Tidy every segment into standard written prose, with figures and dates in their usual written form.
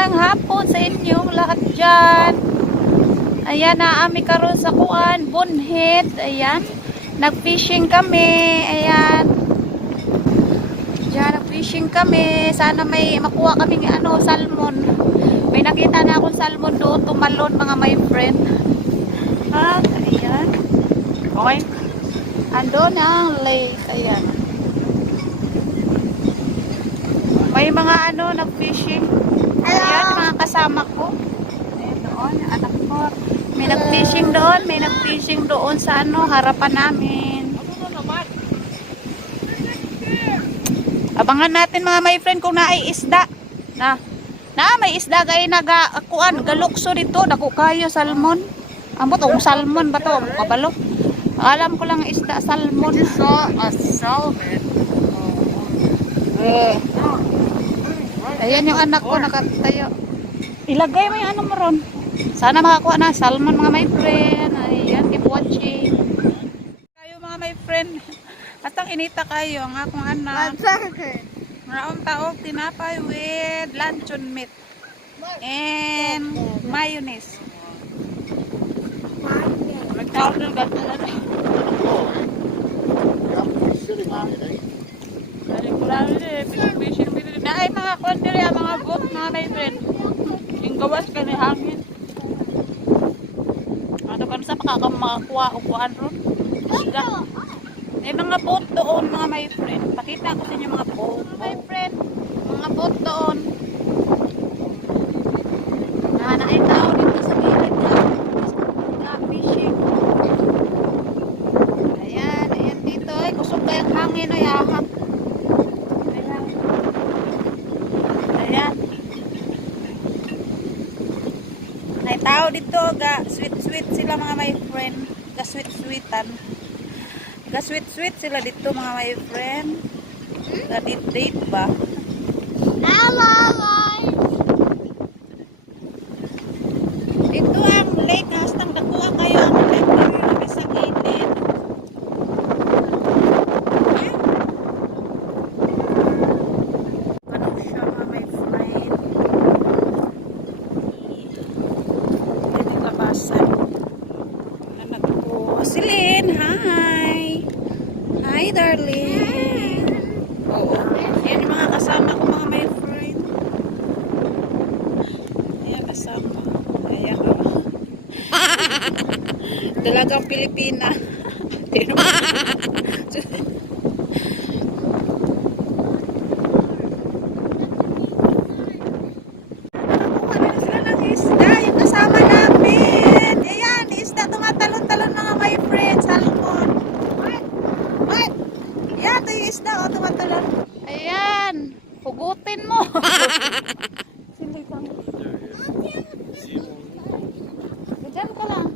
Magandang hapon sa inyong lahat dyan. Ayan, naami karon sa kuan, Bunhead. Ayan, nag-fishing kami. Ayan, dyan nag-fishing kami. Sana may makuha kaming salmon. May nakita na akong salmon doon, tumalon mga my friend. At ayan, okay, andun ang lake. Ayan, may mga nag-fishing. Ayan, mga kasama ko. Ayan doon, anak ko. May nag-fishing doon. May nag-fishing doon sa harapan namin. Abangan natin mga my friend kung naay isda. May isda kay nagakuan, galukso dito. Dako kayo, salmon. Ambot, salmon ba to? Kabalo. Alam ko lang isda, salmon. Salmon. Ayan yung anak ko nakatayo. Ilagay mo yung mo ron. Sana makakuha na salmon mga my friend. Ayan, keep watching. Kayo mga my friend. Atang inita kayo ang akong anak. Maraming taog tinapay with luncheon meat and mayonnaise. Nagtawag ng ganda na rin. Ay mga kondiri, mga boat, mga my friend. Yung gawas ka ni hangin. Ano ka sa makakakuha o kuhaan ron? Isda. May mga boat doon mga my friend. Pakita ko sa inyo mga boat. My friend, mga boat doon. Nakitao dito sa gilid na fishing. Ayan, ayan dito. Ay, kusog kayang hangin ay ahap. May tao dito, sweet sila mga my friend. Sweetan. Sweet sila dito mga my friend. Date ba? Dito ang lake, hastang nakuha kayo ang lake na sa gilid. Ano siya mga my friend? Pwede kabasan. Anak ko. Silin, hi! Hi, darling! Oo. Ayan yung mga kasama ko mga my friend. Ayan kasama. Ayan o. Dalagang Pilipina. Ayan, hugutin mo. Sili ka mo. Diyan ka lang.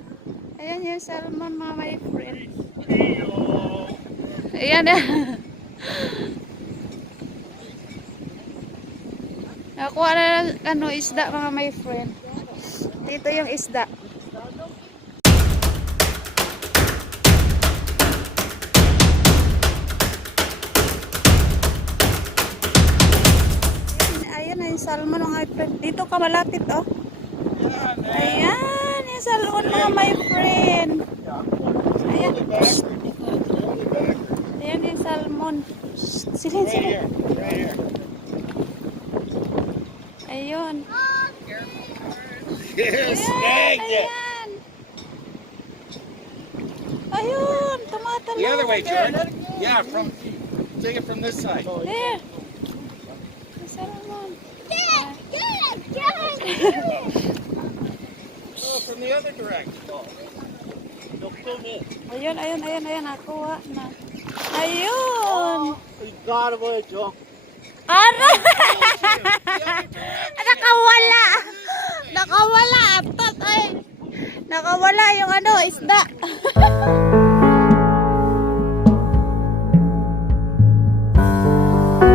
Ayan yung salmon mga my friend. Ayan na. Nakuha na isda mga my friend. Dito yung isda. Salmon mga friend. Dito ka malapit oh. Ayan, yung salmon mga my friend. Ayan. Ayan yung salmon. Silin. Ayun. Ayan. Ayun, tumatalo. The other way, George. Yeah, take it from this side. There. Salmon. Oh, from the other direction. Ayun, nakuha na. Ayun. God, what a joke. Ano? Nakawala. Nakawala. Nakawala yung isda.